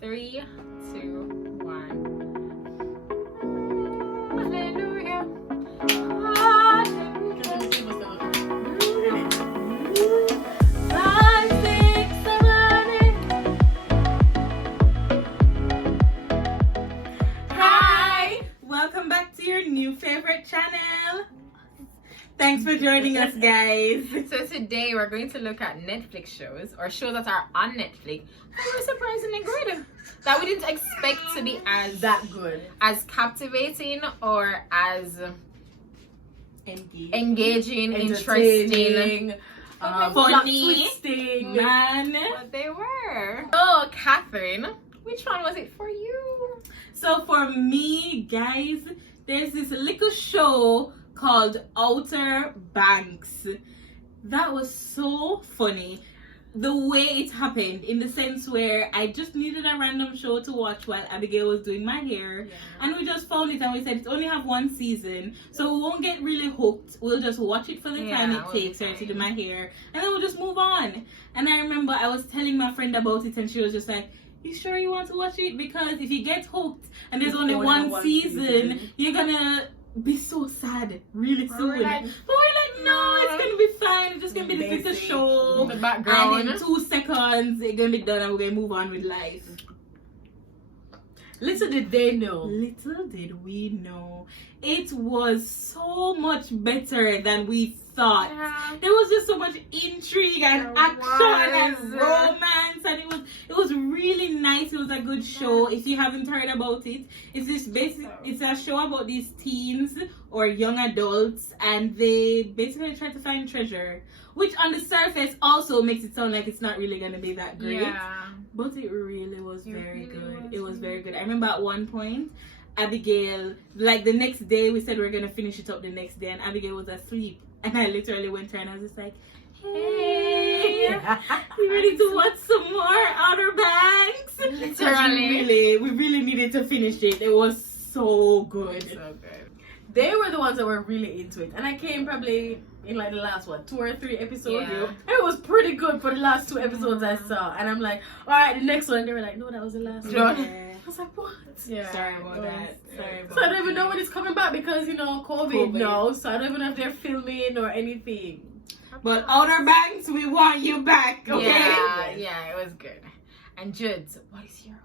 3, 2, 1. Hallelujah. Five, six, seven, eight. Hi, welcome back to your new favorite channel. Thanks for joining us, guys. So today we're going to look at Netflix shows or shows that are on Netflix that were surprisingly good, that we didn't expect to be as good, as captivating or as entertaining, engaging, interesting, funny, twisting, man. But they were. So Catherine, which one was it for you? So for me, guys, there's this little show called Outer Banks. That was so funny. The way it happened, in the sense where I just needed a random show to watch while Abigail was doing my hair, and we just found it and we said it's only have one season, so we won't get really hooked. We'll just watch it for the time it takes her to do my hair, and then we'll just move on. And I remember I was telling my friend about it and she was just like, you sure you want to watch it? Because if you get hooked and there's only one season, you're gonna be so sad really soon. But we're like, no, it's gonna be fine. It's just gonna be this little show. The background. And in 2 seconds, it's gonna be done and we're gonna move on with life. Little did they know. Little did we know. It was so much better than we thought. Yeah. There was just so much intrigue and action and romance, and it was really nice. It was a good show. If you haven't heard about it, it's a show about these teens or young adults, and they basically try to find treasure, which on the surface also makes it sound like it's not really gonna be that great. Yeah. But it really was very good. It was very good. I remember at one point, Abigail, like the next day, we said we were gonna finish it up the next day, and Abigail was asleep. And I literally went to her and I was just like, hey, you ready to watch some more Outer Banks? Literally. We really needed to finish it. It was so good. So good. They were the ones that were really into it. And I came probably in like the last, 2 or 3 episodes. Yeah. And it was pretty good for the last 2 episodes I saw. And I'm like, alright, the next one. They were like, no, that was the last one. Yeah. I was like, what? Yeah. Sorry about that. Sorry about So I don't even know when it's coming back because, COVID now. So I don't even know if they're filming or anything. But Outer Banks, we want you back, okay? Yeah, it was good. And Jude, what is your own?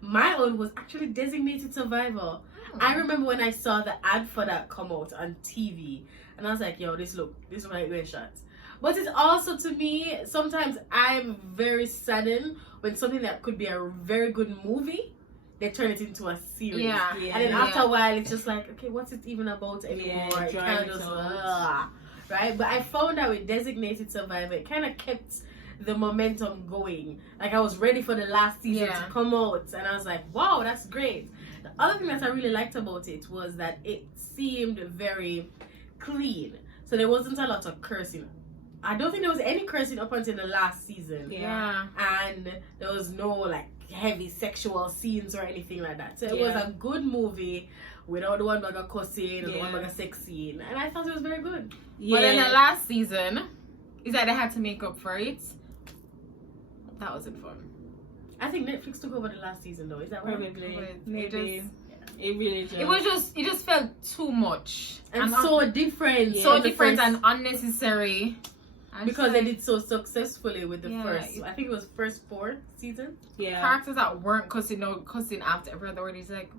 My own was actually Designated Survivor. I remember when I saw the ad for that come out on TV, and I was like, yo, this is my great shot. But it's also, to me, sometimes I'm very saddened when something that could be a very good movie, they turn it into a series. Yeah. And then after a while, it's just like, okay, what's it even about anymore? Yeah, It kind of just, right? But I found out with Designated Survivor, it kind of kept the momentum going. Like, I was ready for the last season to come out, and I was like, wow, that's great. The other thing that I really liked about it was that it seemed very clean. So there wasn't a lot of cursing. I don't think there was any cursing up until the last season. Yeah. And there was no like heavy sexual scenes or anything like that. So it was a good movie without the one bag of cussing and the one bag of sex scene. And I thought it was very good. Yeah. But in the last season, is that they had to make up for it. That wasn't fun. I think Netflix took over the last season though. Is that right? Probably. It Maybe. It really just. It just felt too much. And so different. So different and unnecessary. And because they did so successfully with the first, I think it was first 4 seasons. Yeah. Characters that weren't cussing after every other word. It's like,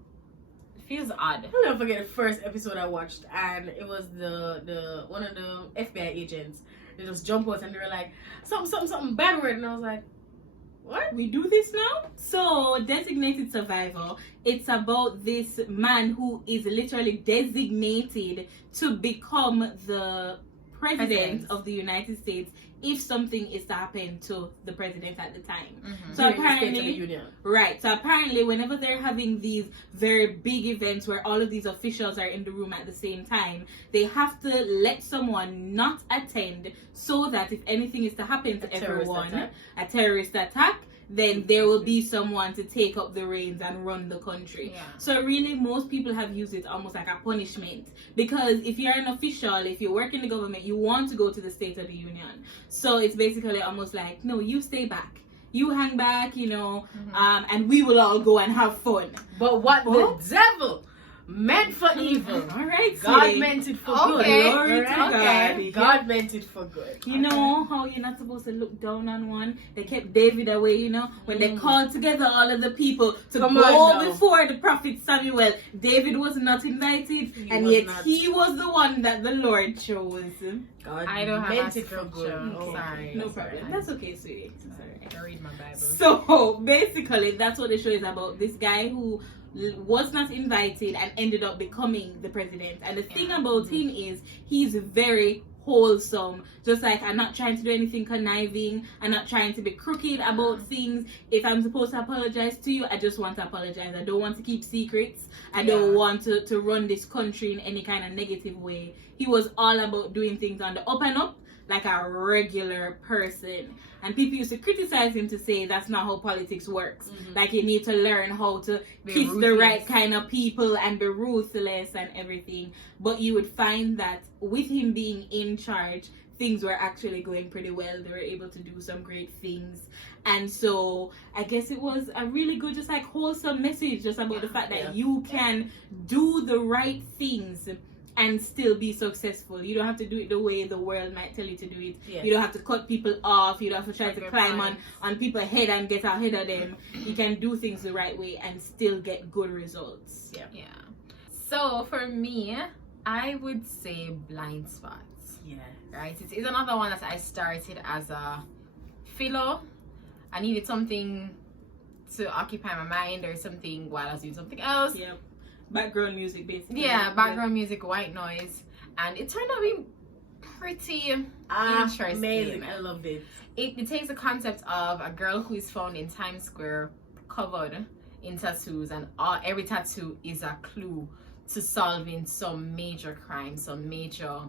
it feels odd. I'll never forget the first episode I watched, and it was the one of the FBI agents. They just jump out and they were like, something bad word, and I was like, what? We do this now? So, Designated Survivor, it's about this man who is literally designated to become the president of the United States if something is to happen to the president at the time. So apparently whenever they're having these very big events where all of these officials are in the room at the same time, they have to let someone not attend so that if anything is to happen to everyone, a terrorist attack, then there will be someone to take up the reins and run the country. Yeah. So really, most people have used it almost like a punishment, because if you're an official, if you work in the government, you want to go to the State of the Union. So it's basically almost like, no, you stay back. you hang back, and we will all go and have fun. But what the devil meant for evil, All right, God sweetie. meant it for Okay. good. Glory to Okay. God meant it for good. You know how you're not supposed to look down on one? They kept David away, when they called together all of the people to Come go on now. before the prophet Samuel. David was not invited, and was yet not. he was the one that the Lord chose. God I don't have meant a it for good. scripture. Okay. Sorry. No problem. That's okay, sweetie. It's all I right. can read my Bible. So basically, that's what the show is about. This guy who was not invited and ended up becoming the president. And the thing about him is he's very wholesome. Just like, I'm not trying to do anything conniving. I'm not trying to be crooked about things. If I'm supposed to apologize to you, I just want to apologize. I don't want to keep secrets. I don't want to run this country in any kind of negative way. He was all about doing things on the up and up, like a regular person. And people used to criticize him to say that's not how politics works. Like, you need to learn how to Be kiss the ruthless. right kind of people and be ruthless and everything. But you would find that with him being in charge, things were actually going pretty well. They were able to do some great things. And so I guess it was a really good, just like wholesome message just about the fact that you can do the right things and still be successful. You don't have to do it the way the world might tell you to do it. Yes. You don't have to cut people off. You don't have to try to Like climb your on people's head and get ahead of them. You can do things the right way and still get good results. Yeah. So for me, I would say Blind Spots. Yeah. Right? It is another one that I started as a filler. I needed something to occupy my mind or something while I was doing something else. Yep. Background music, basically. Yeah, background music, white noise. And it turned out being pretty interesting. Amazing. I love it. It takes the concept of a girl who is found in Times Square covered in tattoos, and every tattoo is a clue to solving some major crime, some major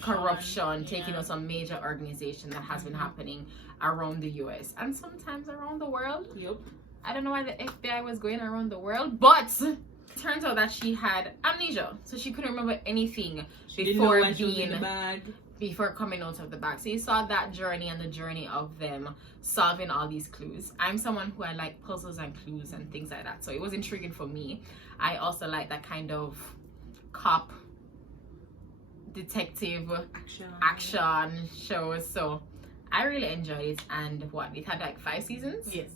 corruption, taking out some major organization that has been happening around the US and sometimes around the world. Yep. I don't know why the FBI was going around the world, but it turns out that she had amnesia, so she couldn't remember anything before when she was in the being bag. before coming out of the bag. So you saw that journey and the journey of them solving all these clues. I'm someone who I like puzzles and clues and things like that, so it was intriguing for me. I also like that kind of cop detective action shows, so I really enjoyed it. And it had like 5 seasons. Yes.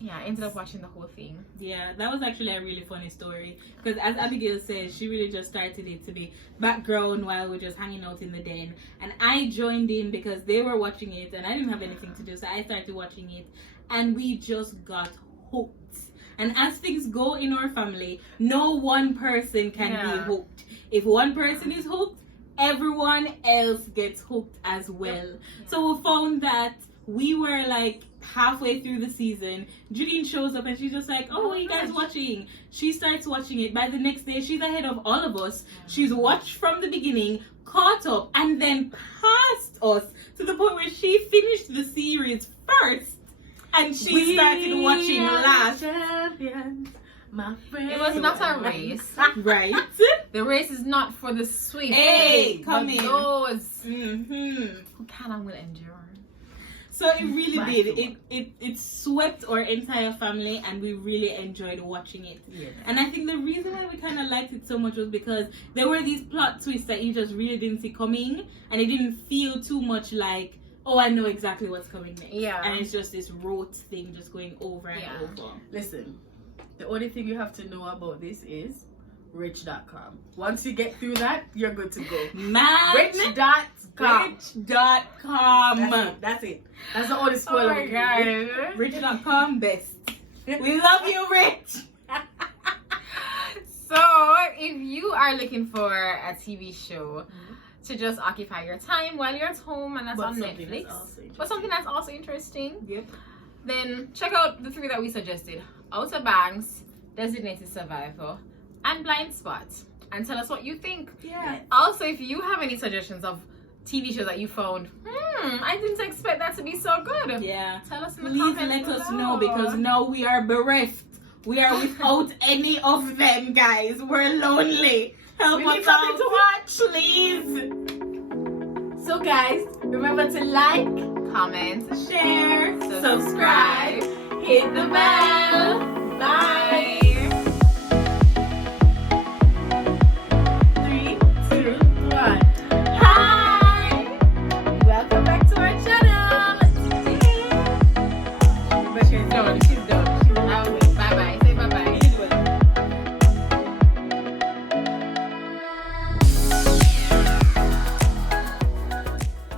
Yeah, I ended up watching the whole thing. Yeah, that was actually a really funny story, because as Abigail says, she really just started it to be background while we're just hanging out in the den, and I joined in because they were watching it and I didn't have anything to do, so I started watching it and we just got hooked. And as things go in our family, no one person can be hooked. If one person is hooked, everyone else gets hooked as well. So we found that we were like halfway through the season, Julian shows up and she's just like, oh, what are you guys watching? She starts watching it. By the next day, she's ahead of all of us. She's watched from the beginning, caught up, and then passed us to the point where she finished the series first and she started watching last. My friend. It was not a race. Right? The race is not for the swift. Hey, come but in. those Mm-hmm. who can and will endure. So it really did. It swept our entire family and we really enjoyed watching it. Yeah. And I think the reason why we kind of liked it so much was because there were these plot twists that you just really didn't see coming, and it didn't feel too much like, oh, I know exactly what's coming next. Yeah. And it's just this rote thing just going over and over. Listen, the only thing you have to know about this is rich.com. Once you get through that, you're good to go. Man, Rich.com. Rich.com. That's it. That's the only spoiler. Oh my god. Rich.com best. We love you, Rich. So, if you are looking for a TV show to just occupy your time while you're at home and that's on Netflix, but something that's also interesting, Yep. then check out the 3 that we suggested: Outer Banks, Designated Survivor, and Blind Spot, and tell us what you think. Yeah. Also, if you have any suggestions of TV shows that you found, I didn't expect that to be so good. Yeah. Tell us in the Please comments let us below. know, because now we are bereft. We are without any of them, guys. We're lonely. Help We us need something out. to watch. Please. So guys, remember to like, comment, share, subscribe, hit the bell.